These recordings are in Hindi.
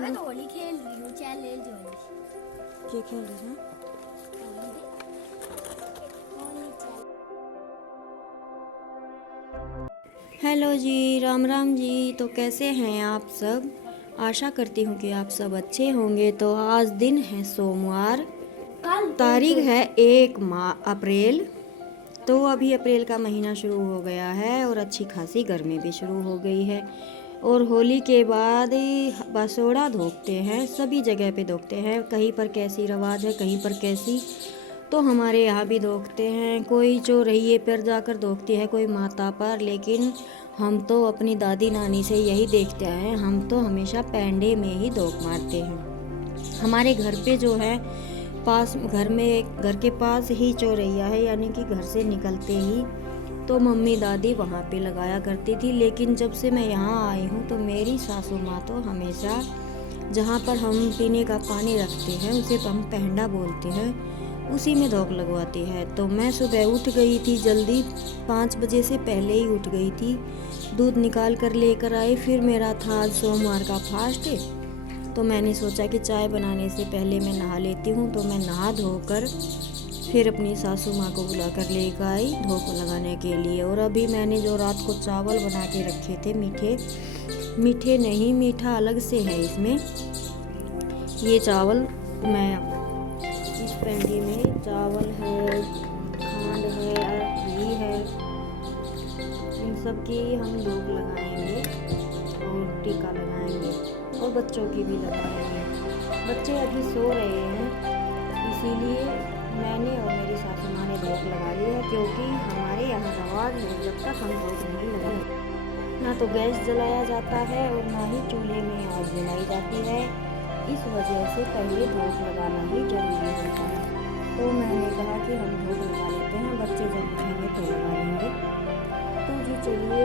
मैं तो होली खेल रही हूँ, चैलेंज होली। क्या खेल रही है? हेलो जी, राम राम जी। तो कैसे हैं आप सब? आशा करती हूँ कि आप सब अच्छे होंगे। तो आज दिन है सोमवार, तारीख है 1 अप्रैल। तो अभी अप्रैल का महीना शुरू हो गया है और अच्छी खासी गर्मी भी शुरू हो गई है। और होली के बाद बसोड़ा धोखते हैं, सभी जगह पे धोखते हैं। कहीं पर कैसी रवाज है, कहीं पर कैसी। तो हमारे यहाँ भी धोखते हैं। कोई चौराहे पर जाकर धोखती है, कोई माता पर। लेकिन हम तो अपनी दादी नानी से यही देखते हैं, हम तो हमेशा पैंडे में ही धोख मारते हैं। हमारे घर पे जो है पास, घर के पास ही चौरैया है, यानी कि घर से निकलते ही तो मम्मी दादी वहाँ पे लगाया करती थी। लेकिन जब से मैं यहाँ आई हूँ तो मेरी सासू माँ तो हमेशा जहाँ पर हम पीने का पानी रखते हैं, उसे हम पहंडा बोलते हैं, उसी में धोख लगवाती है। तो मैं सुबह उठ गई थी जल्दी, 5 बजे से पहले ही उठ गई थी, दूध निकाल कर लेकर आई। फिर मेरा था आज सोमवार का फास्ट, तो मैंने सोचा कि चाय बनाने से पहले मैं नहा लेती हूँ। तो मैं नहा धोकर फिर अपनी सासू माँ को बुला कर लेकर आई धोख लगाने के लिए। और अभी मैंने जो रात को चावल बना के रखे थे, मीठे नहीं, मीठा अलग से है इसमें। ये चावल मैं इस पेंडी में चावल है, खांड है, घी है, इन सब की हम धूप लगाएंगे और टीका लगाएंगे और बच्चों की भी लगाएंगे। बच्चे अभी सो रहे हैं, इसीलिए मैंने और मेरी सासू माँ ने धूप लगा लिया। क्योंकि हमारे यहाँ रवाज है, जब तक हम धूप नहीं लगाएंगे ना तो गैस जलाया जाता है और ना ही चूल्हे में आग जलाई जाती है। इस वजह से पहले धूप लगाना ही जरूरी होता है। तो मैंने कहा कि हम धूप लगा लेते हैं, बच्चे जब उठेंगे तो लगा लेंगे। तो जी चलिए,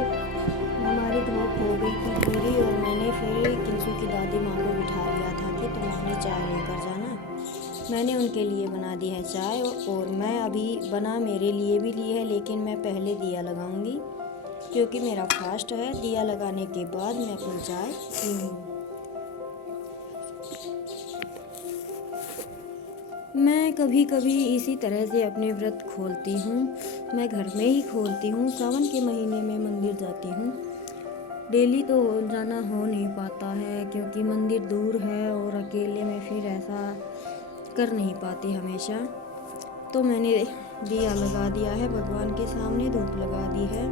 हमारी धूप हो गई थी पूरी और मैंने फिर किंसू की दादी माँ को बिठा लिया था कि तुम्हारी चाय लेकर जाना। मैंने उनके लिए बना दी है चाय और मैं अभी बना मेरे लिए भी ली है, लेकिन मैं पहले दिया लगाऊंगी क्योंकि मेरा फास्ट है। दिया लगाने के बाद मैं अपनी चाय पीऊँगी। मैं कभी कभी इसी तरह से अपने व्रत खोलती हूँ। मैं घर में ही खोलती हूँ। सावन के महीने में मंदिर जाती हूँ। डेली तो जाना हो नहीं पाता है क्योंकि मंदिर दूर है और अकेले में फिर ऐसा कर नहीं पाती हमेशा। तो मैंने दिया लगा दिया है भगवान के सामने, धूप लगा दी है।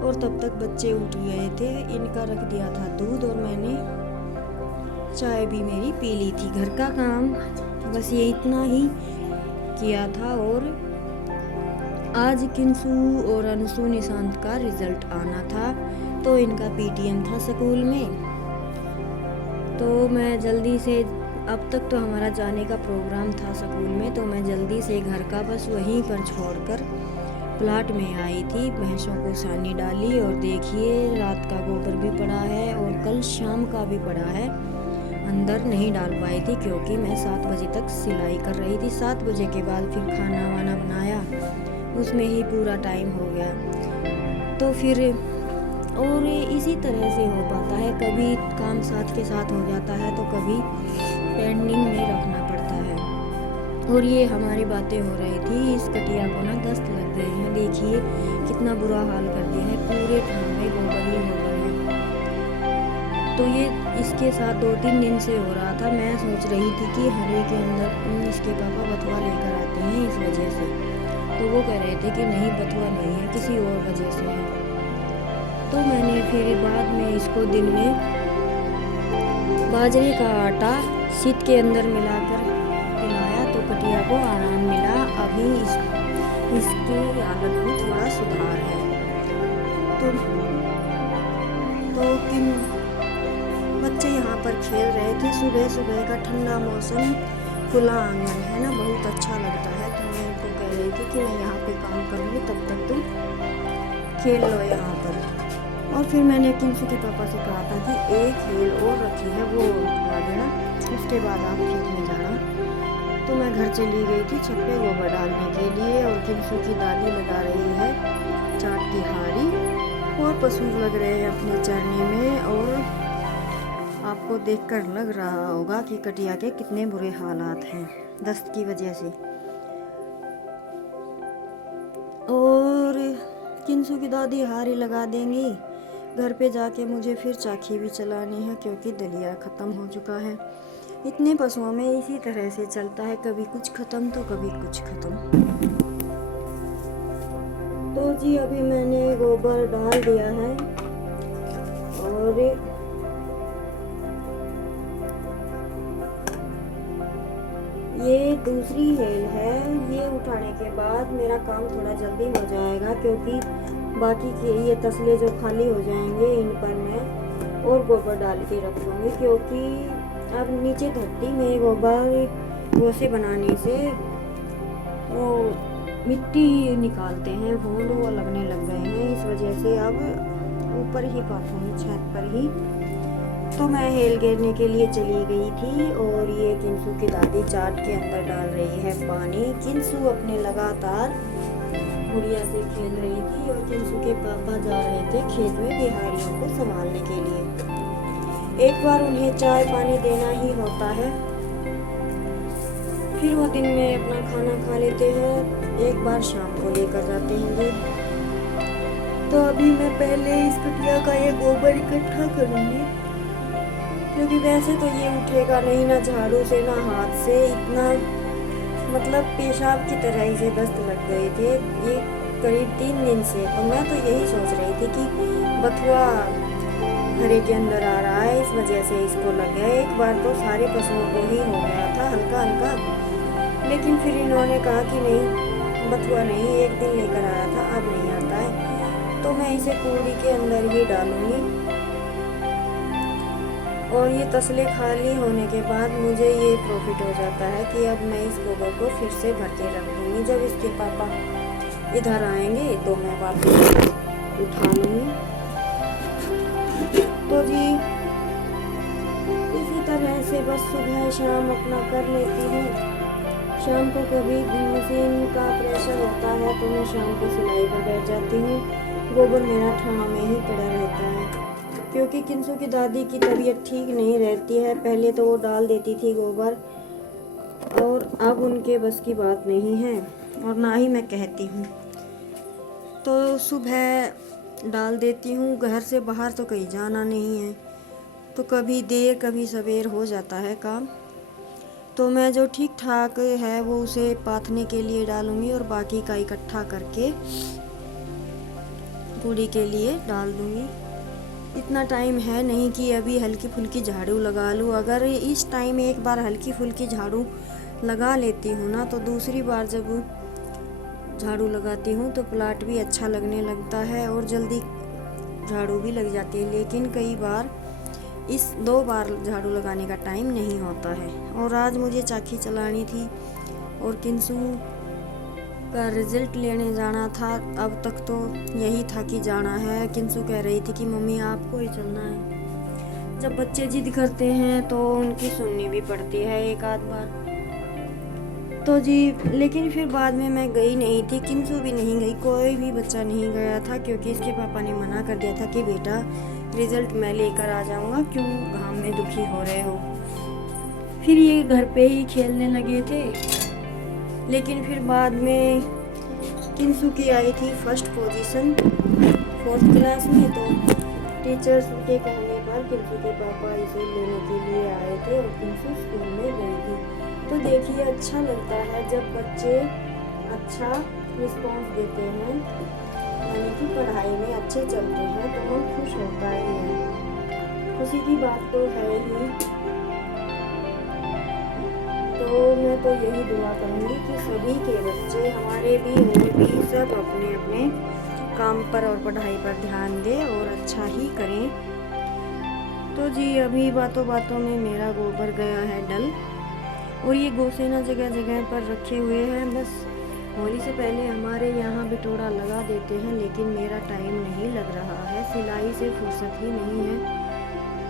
और तब तक बच्चे उठ गए थे, इनका रख दिया था दूध और मैंने चाय भी मेरी पी ली थी। घर का काम बस ये इतना ही किया था। और आज किंसू और अंशु निशांत का रिजल्ट आना था, तो इनका पीटीएम था स्कूल में। तो मैं जल्दी से, अब तक तो हमारा जाने का प्रोग्राम था स्कूल में, तो मैं जल्दी से घर का बस वहीं पर छोड़कर प्लाट में आई थी। भैंसों को सानी डाली और देखिए रात का गोबर भी पड़ा है और कल शाम का भी पड़ा है। अंदर नहीं डाल पाई थी क्योंकि मैं 7 बजे तक सिलाई कर रही थी। 7 बजे के बाद फिर खाना वाना बनाया, उसमें ही पूरा टाइम हो गया। तो फिर और इसी तरह से हो पाता है, कभी काम साथ के साथ हो जाता है तो कभी पेंडिंग में रखना पड़ता है। और ये हमारी बातें हो रही थी, इस कटिया को ना दस्त लग गए हैं। देखिए कितना बुरा हाल कर दिया है, पूरे खान में गोबर ही हो गए हैं। तो ये इसके साथ 2-3 दिन से हो रहा था। मैं सोच रही थी कि हरे के अंदर इसके पापा बथुआ लेकर आते हैं इस वजह से। तो वो कह रहे थे कि नहीं, बथुआ नहीं है, किसी और वजह से है। तो मैंने फिर बाद में इसको दिन में बाजरे का आटा शीत के अंदर मिलाकर पिलाया तो कटिया को आराम मिला। अभी इसकी हालत में थोड़ा सुधार है। तो बच्चे यहाँ पर खेल रहे थे। सुबह सुबह का ठंडा मौसम, खुला आंगन है ना, बहुत अच्छा लगता है। तो मैं इनको कह रही थी कि मैं यहाँ पे काम करूँगी, तब तक तुम खेल लो यहाँ पर। और फिर मैंने किंसू के पापा से कहा था कि एक खेल और रखी है, वो उठा देना, उसके बाद आप खेत में जाना। तो मैं घर चली गई थी छत पे गोबर डालने के लिए और किंसू की दादी लगा रही है चाट की हारी और पशु लग रहे हैं अपने चरने में। और आपको देखकर लग रहा होगा कि कटिया के कितने बुरे हालात हैं दस्त की वजह से। और किंसू की दादी हारी लगा देंगी। घर पे जाके मुझे फिर चाकी भी चलानी है क्योंकि दलिया ख़त्म हो चुका है। इतने पशुओं में इसी तरह से चलता है, कभी कुछ ख़त्म तो कभी कुछ ख़त्म। तो जी अभी मैंने गोबर डाल दिया है और ये दूसरी हेल है। ये उठाने के बाद मेरा काम थोड़ा जल्दी हो जाएगा क्योंकि बाकी के ये तसले जो खाली हो जाएंगे इन पर मैं और गोबर डाल के रख दूँगी, क्योंकि अब नीचे धरती में गोबर गोसे बनाने से वो मिट्टी निकालते हैं, भोंड वो लगने लग गए हैं। इस वजह से अब ऊपर ही पाथूंगी, छत पर ही। तो मैं हेल घेरने के लिए चली गई थी और ये किंसू की दादी चाट के अंदर डाल रही है पानी। किंसू अपने लगातार गुड़िया से खेल रही थी और किंसू के पापा जा रहे थे खेत में बिहारियों को संभालने के लिए। एक बार उन्हें चाय पानी देना ही होता है, फिर वो दिन में अपना खाना खा लेते हैं। एक बार शाम को लेकर जाते हैं दूध। तो अभी मैं पहले इस कटिया का ये गोबर इकट्ठा करूँगी, क्योंकि वैसे तो ये उठेगा नहीं, ना झाड़ू से ना हाथ से। इतना मतलब पेशाब की तरह इसे दस्त लग गए थे ये करीब 3 दिन से। तो मैं तो यही सोच रही थी कि बथुआ हरे के अंदर आ रहा है, इस वजह से इसको लग गया। एक बार तो सारे पशुओं को ही हो गया था हल्का हल्का, लेकिन फिर इन्होंने कहा कि नहीं बथुआ नहीं, एक दिन लेकर आया था अब नहीं आता है। तो मैं इसे कूड़ी के अंदर ही डालूंगी और ये तसले खाली होने के बाद मुझे ये प्रॉफिट हो जाता है कि अब मैं इस गोबर को फिर से भर के रख दूँगी। जब इसके पापा इधर आएंगे तो मैं वापस उठा लूँगी। तो जी इसी तरह से बस सुबह शाम अपना कर लेती हूँ। शाम को कभी मशीन का प्रेशर होता है तो मैं शाम को सिलाई पर बैठ जाती हूँ। गोबर मेरा ठाणा में ही पड़ा रहता है, क्योंकि किंसू की दादी की तबीयत ठीक नहीं रहती है। पहले तो वो डाल देती थी गोबर और अब उनके बस की बात नहीं है और ना ही मैं कहती हूँ। तो सुबह डाल देती हूँ, घर से बाहर तो कहीं जाना नहीं है, तो कभी देर कभी सवेर हो जाता है काम। तो मैं जो ठीक ठाक है वो उसे पाथने के लिए डालूँगी और बाकी का इकट्ठा करके कूड़ी के लिए डाल दूँगी। इतना टाइम है नहीं कि अभी हल्की फुल्की झाड़ू लगा लूँ। अगर इस टाइम एक बार हल्की फुल्की झाड़ू लगा लेती हूँ ना, तो दूसरी बार जब झाड़ू लगाती हूँ तो प्लाट भी अच्छा लगने लगता है और जल्दी झाड़ू भी लग जाती है। लेकिन कई बार इस 2 बार झाड़ू लगाने का टाइम नहीं होता है। और आज मुझे चाकी चलानी थी और किंसू का रिजल्ट लेने जाना था। अब तक तो यही था कि जाना है। किंसू कह रही थी कि मम्मी आपको ही चलना है। जब बच्चे जिद करते हैं तो उनकी सुननी भी पड़ती है एक आध बार। तो जी लेकिन फिर बाद में मैं गई नहीं थी, किंसू भी नहीं गई, कोई भी बच्चा नहीं गया था, क्योंकि इसके पापा ने मना कर दिया था कि बेटा रिजल्ट मैं लेकर आ जाऊँगा, क्यों घाम में दुखी हो रहे हो। फिर ये घर पे ही खेलने लगे थे। लेकिन फिर बाद में किंसू की आई थी फर्स्ट पोजीशन 4th क्लास में। तो टीचर्स के कहने पर किंसू के पापा इसे लेने के लिए आए थे और किंसू स्कूल में गई थी। तो देखिए अच्छा लगता है जब बच्चे अच्छा रिस्पॉन्स देते हैं, यानी कि पढ़ाई में अच्छे चलते हैं, तो मन खुश होता ही है। खुशी की बात तो है ही। तो मैं तो यही दुआ करूँगी कि सभी के बच्चे, हमारे भी और भी, सब अपने अपने काम पर और पढ़ाई पर ध्यान दें और अच्छा ही करें। तो जी अभी बातों बातों में मेरा गोबर गया है डल और ये गोसेना जगह जगह पर रखे हुए हैं। बस होली से पहले हमारे यहाँ बिटोड़ा लगा देते हैं, लेकिन मेरा टाइम नहीं लग रहा है, सिलाई से फुर्सत ही नहीं है।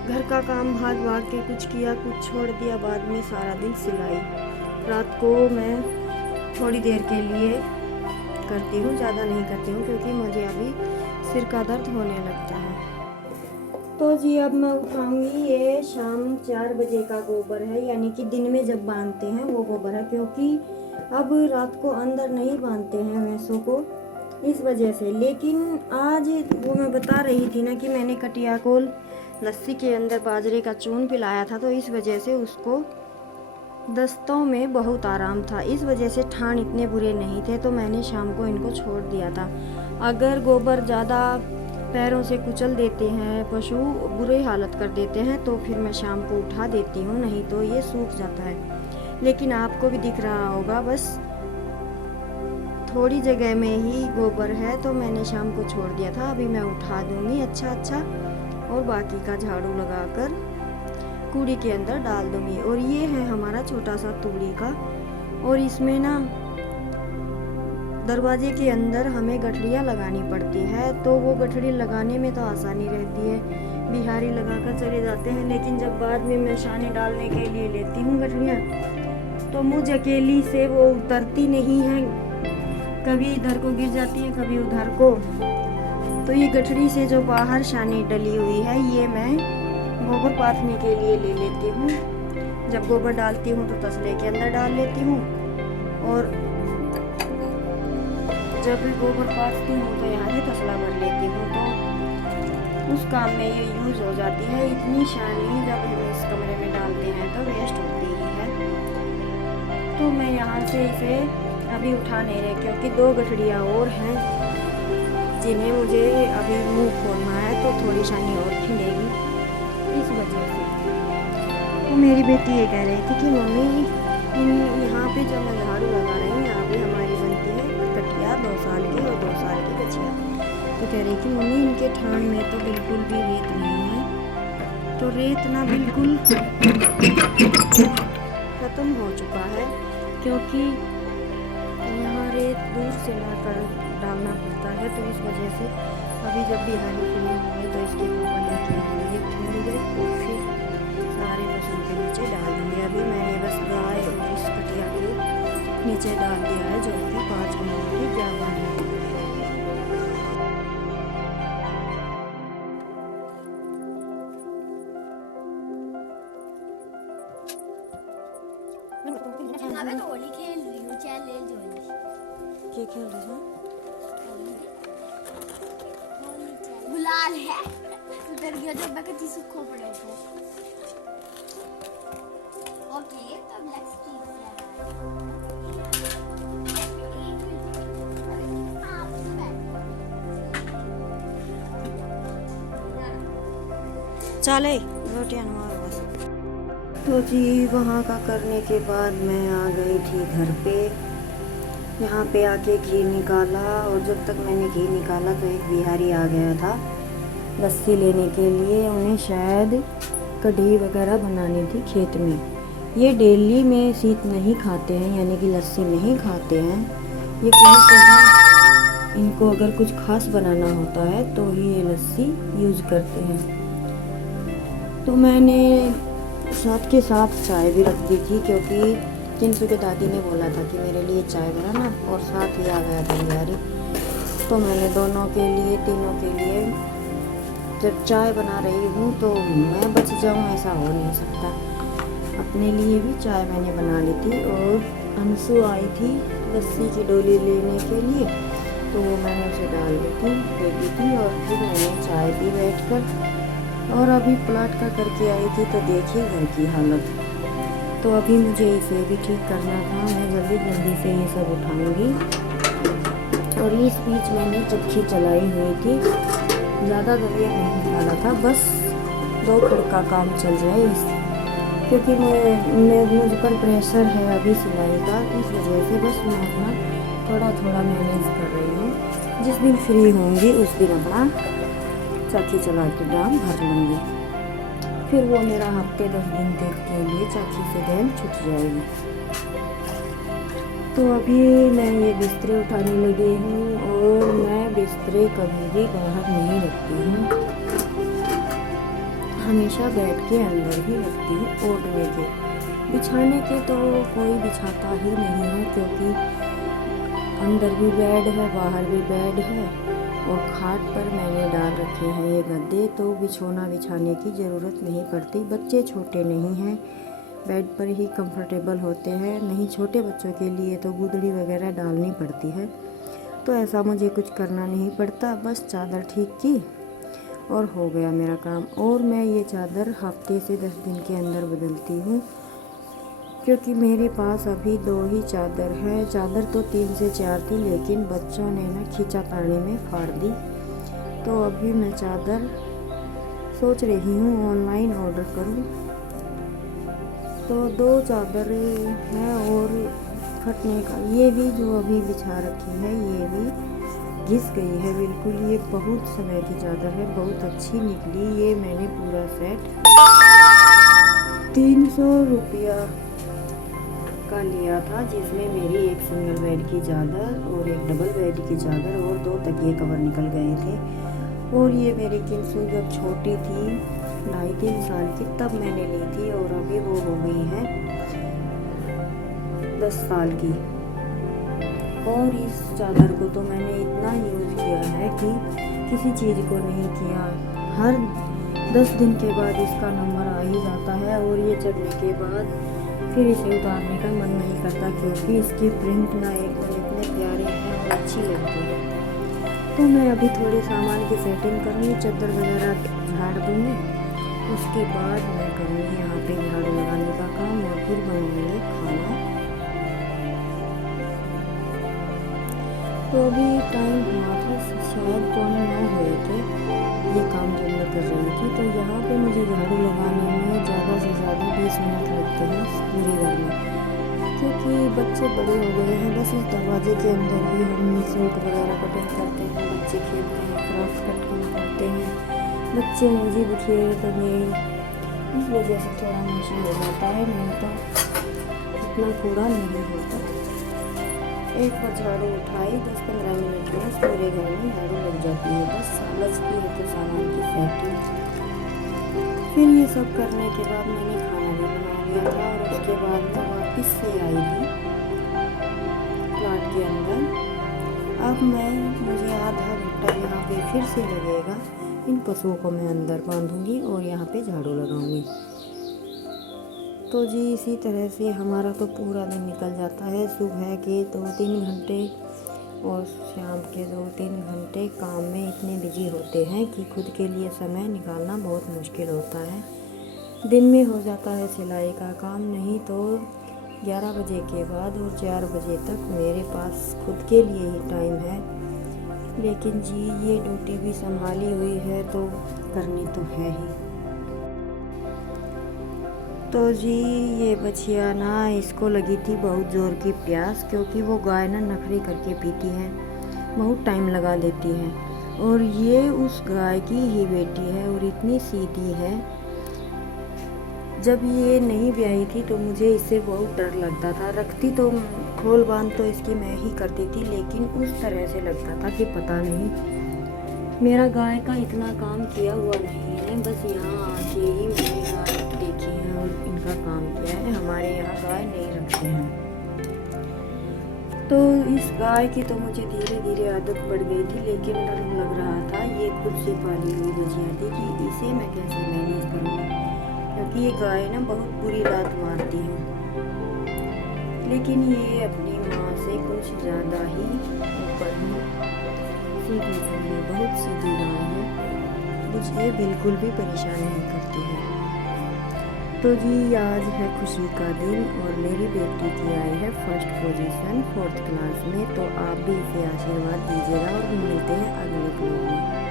घर का काम भाग भाग के कुछ किया कुछ छोड़ दिया, बाद में सारा दिन सिलाई। रात को मैं थोड़ी देर के लिए करती हूँ, ज़्यादा नहीं करती हूँ, क्योंकि मुझे अभी सिर का दर्द होने लगता है। तो जी अब मैं उठाऊंगी। ये शाम 4 बजे का गोबर है, यानी कि दिन में जब बांधते हैं वो गोबर है, क्योंकि अब रात को अंदर नहीं बांधते हैं भैंसों को, इस वजह से। लेकिन आज वो मैं बता रही थी ना कि मैंने कटिया को लस्सी के अंदर बाजरे का चून पिलाया था, तो इस वजह से उसको दस्तों में बहुत आराम था, इस वजह से ठान इतने बुरे नहीं थे, तो मैंने शाम को इनको छोड़ दिया था। अगर गोबर ज़्यादा पैरों से कुचल देते हैं, पशु बुरी हालत कर देते हैं, तो फिर मैं शाम को उठा देती हूँ, नहीं तो ये सूख जाता है। लेकिन आपको भी दिख रहा होगा, बस थोड़ी जगह में ही गोबर है, तो मैंने शाम को छोड़ दिया था। अभी मैं उठा दूँगी अच्छा, और बाकी का झाड़ू लगाकर कूड़ी के अंदर डाल दूँगी। और ये है हमारा छोटा सा तूड़ी का, और इसमें ना दरवाजे के अंदर हमें गठड़ियाँ लगानी पड़ती है, तो वो गठड़ी लगाने में तो आसानी रहती है, बिहारी लगाकर चले जाते हैं। लेकिन जब बाद में मैं शाने डालने के लिए लेती हूँ गठड़ियाँ, तो मुझ अकेली से वो उतरती नहीं है, कभी इधर को गिर जाती है, कभी उधर को। तो ये गठड़ी से जो बाहर शानी डली हुई है, ये मैं गोबर पाथने के लिए ले लेती हूँ। जब गोबर डालती हूँ तो तसले के अंदर डाल लेती हूँ, और जब भी गोबर पाथती हूँ तो यहाँ से तसला भर लेती हूँ, तो उस काम में ये यूज़ हो जाती है। इतनी शानी जब हम इस कमरे में डालते हैं तो वेस्ट होती ही है। तो मैं यहाँ से इसे अभी उठा नहीं रही, क्योंकि 2 गठड़ियाँ और हैं जिन्हें मुझे अभी मुंह खोलना है, तो थोड़ी शानी और खिलेगी, इस वजह से। तो मेरी बेटी ये कह रही थी कि मम्मी यहाँ पे जब मैं झाड़ू लगा रही हूँ, यहाँ पे हमारी बनती है कटिया 2 साल की और 2 साल की बच्चियाँ। तो कह रही थी मम्मी इनके ठान में तो बिल्कुल भी रेत नहीं है, तो रेत ना बिल्कुल ख़त्म हो चुका है, क्योंकि यहाँ रेत दूर से लाकर डालना पड़ता है, तो इस वजह से अभी जब भी हरी फूल होंगे तो इसके ऊपर लेके आएंगे थोड़ी देर, और फिर सारे पशु के नीचे डाल देंगे। अभी मैंने बस गाय और इस कटिया के नीचे डाल दिया है, जो कि 5 मिनट की ज्यादा है। अबे तो होली खेल रही हूँ, चैलेंज होली। क्या खेल रहे हो? गुलाल है, उधर गया जब मैं कच्ची सूखो पड़े थे। ओके, तो लेट्स कीप चले रोटियां बस। तो जी वहाँ का करने के बाद मैं आ गई थी घर पे। यहाँ पे आके घी निकाला, और जब तक मैंने घी निकाला तो एक बिहारी आ गया था लस्सी लेने के लिए। उन्हें शायद कढ़ी वगैरह बनानी थी खेत में। ये डेली में शीत नहीं खाते हैं, यानी कि लस्सी नहीं खाते हैं। ये कहीं इनको अगर कुछ खास बनाना होता है तो ही ये लस्सी यूज़ करते हैं। तो मैंने साथ के साथ चाय भी रख दी थी, क्योंकि किंसु के दादी ने बोला था कि मेरे लिए चाय बनाना, और साथ ही आ गया था बिहारी। तो मैंने दोनों के लिए, तीनों के लिए जब चाय बना रही हूँ तो मैं बच जाऊँ, ऐसा हो नहीं सकता। अपने लिए भी चाय मैंने बना ली थी, और अंशु आई थी लस्सी की डोली लेने के लिए, तो वो मैंने उसे दे दी थी, और फिर मैंने चाय पी बैठकर। और अभी प्लाट का करके आई थी, तो देखिए घर की हालत। तो अभी मुझे इसे भी ठीक करना था, मैं जल्दी से ये सब उठाऊंगी। और इस बीच मैंने चक्की चलाई हुई थी, ज़्यादा दलिया नहीं निकाला था, बस 2 खड़ का काम चल जाए क्योंकि मुझ पर प्रेशर है अभी सिलाई का, इस वजह से बस मैं अपना थोड़ा मैनेज कर रही हूँ। जिस दिन फ्री होंगी उस दिन अपना चक्की चला के ड्राम भर लूँगी, फिर वो मेरा हफ्ते 10 दिन तक के लिए चक्की से बैल छूट जाएगी। तो अभी मैं ये बिस्तरे उठाने लगी हूँ, और मैं बिस्तरे कभी भी बाहर नहीं रखती हूँ, हमेशा बेड के अंदर ही रखती हूँ। ओढ़ने के, बिछाने के तो कोई बिछाता ही नहीं है, क्योंकि अंदर भी बेड है, बाहर भी बेड है और खाट पर मैंने डाल रखे हैं ये गद्दे, तो बिछोना बिछाने की ज़रूरत नहीं पड़ती। बच्चे छोटे नहीं हैं, बेड पर ही कंफर्टेबल होते हैं। नहीं, छोटे बच्चों के लिए तो गुदड़ी वगैरह डालनी पड़ती है, तो ऐसा मुझे कुछ करना नहीं पड़ता। बस चादर ठीक की और हो गया मेरा काम। और मैं ये चादर हफ्ते से 10 दिन के अंदर बदलती हूँ, क्योंकि मेरे पास अभी 2 ही चादर है। चादर तो 3 से 4 थी, लेकिन बच्चों ने ना खींचातानी में फाड़ दी। तो अभी मैं चादर सोच रही हूँ ऑनलाइन ऑर्डर करूँ। तो 2 चादर है और फटने का ये भी जो अभी बिछा रखी है ये भी घिस गई है बिल्कुल। ये बहुत समय की चादर है, बहुत अच्छी निकली। ये मैंने पूरा सेट 300 रुपया का लिया था, जिसमें मेरी एक सिंगल बेड की चादर और एक डबल बेड की चादर और 2 तकिए कवर निकल गए थे। और ये मेरी किंसू जब छोटी थी 2.5-3 साल की तब मैंने ली थी, और अभी वो हो गई है 10 साल की। और इस चादर को तो मैंने इतना यूज़ किया है कि किसी चीज़ को नहीं किया। हर 10 दिन के बाद इसका नंबर आ ही जाता है, और ये चढ़ने के बाद फिर इसे उतारने का मन नहीं करता, क्योंकि इसकी प्रिंट ना एकदम इतने प्यारे हैं और अच्छी लगती है। तो मैं अभी थोड़े सामान की सेटिंग करूँगी, चादर वगैरह झाड़ दूँगी, उसके बाद मैं करूँगी यहाँ पे झाड़ू लगाने का काम और फिर बनाऊँगी खाना। तो अभी टाइम हुआ था शायद 8:45 हुए थे ये काम जब मैं कर रही थी। तो यहाँ पे मुझे झाड़ू लगाने में ज़्यादा से ज़्यादा 20 मिनट लगते हैं पूरे घर में, क्योंकि बच्चे बड़े हो गए हैं। बस इस दरवाजे के अंदर भी हम सूट वगैरह कटिंग करते हैं, बच्चे खेलते हैं, क्रॉस कटिंग करते हैं, बच्चे म्यूजिक खेल देंगे, इस वजह से थोड़ा मुश्किल हो जाता है, नहीं तो इतना कूड़ा नहीं होता। एक बार झाड़ू उठाई 10-15 मिनट में पूरे घर में झाड़ू लग जाती है। बस बचती है तो सामान की सेटिंग। फिर ये सब करने के बाद मैंने खाना भी बना लिया था, और उसके बाद मैं वापस से आई थी प्लाट के अंदर। अब मुझे आधा घंटा यहाँ पे फिर से लगेगा। इन पशुओं को मैं अंदर बांधूंगी और यहाँ पे झाड़ू लगाऊंगी। तो जी इसी तरह से हमारा तो पूरा दिन निकल जाता है। सुबह के 2-3 घंटे और शाम के 2-3 घंटे काम में इतने बिजी होते हैं कि खुद के लिए समय निकालना बहुत मुश्किल होता है। दिन में हो जाता है सिलाई का काम, नहीं तो 11 बजे के बाद और 4 बजे तक मेरे पास खुद के लिए ही टाइम है। लेकिन जी ये ड्यूटी भी संभाली हुई है तो करनी तो है ही। तो जी ये बछिया ना इसको लगी थी बहुत ज़ोर की प्यास, क्योंकि वो गाय ना नखरे करके पीती है, बहुत टाइम लगा देती है। और ये उस गाय की ही बेटी है और इतनी सीधी है। जब ये नहीं ब्याही थी तो मुझे इससे बहुत डर लगता था। रखती तो खोल बांध तो इसकी मैं ही करती थी, लेकिन उस तरह से लगता था कि पता नहीं मेरा गाय का इतना काम किया हुआ नहीं है। बस यहाँ आके ही मैंने गाय देखी है और इनका काम किया है। हमारे यहाँ गाय नहीं रखते हैं। तो इस गाय की तो मुझे धीरे धीरे आदत पड़ गई थी, लेकिन डर लग रहा था। ये खुद से पाली हुई बछिया थी कि इसे मैं कैसे मैनेज करूँगी, क्योंकि ये गाय ना बहुत बुरी लात मारती है। लेकिन ये अपनी माँ से कुछ ज़्यादा ही ऊपर है, सीधी है, बहुत सीधी गाय है, मुझे बिल्कुल भी परेशान नहीं करती है। तो जी आज है खुशी का दिन और मेरी बेटी की आई है फर्स्ट पोजीशन 4th क्लास में। तो आप भी इसे आशीर्वाद दीजिएगा और मिलते हैं अगले ब्लॉग में।